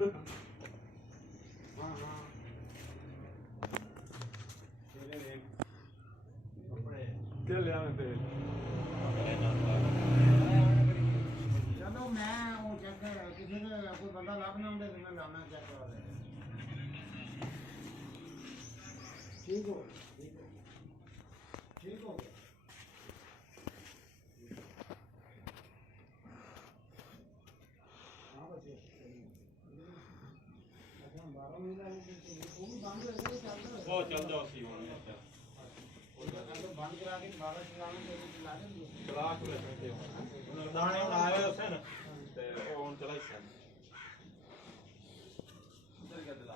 हाँ हाँ क्या ले आने थे चलो मैं वो चेक किसी ने कोई बंदा लाभना होंगे तो मैं लाना चेक करा दे ठीक हो ठीक हो हाँ बच्चे अच्छा 12 महीना वो भी बंद है वो चल जाओ सी होने बंद करा के बाबा चलाना चला देंगे चला के रखते हो दाने बनाए हुए उसे ना ते वो उन चला ही इधर क्या दिला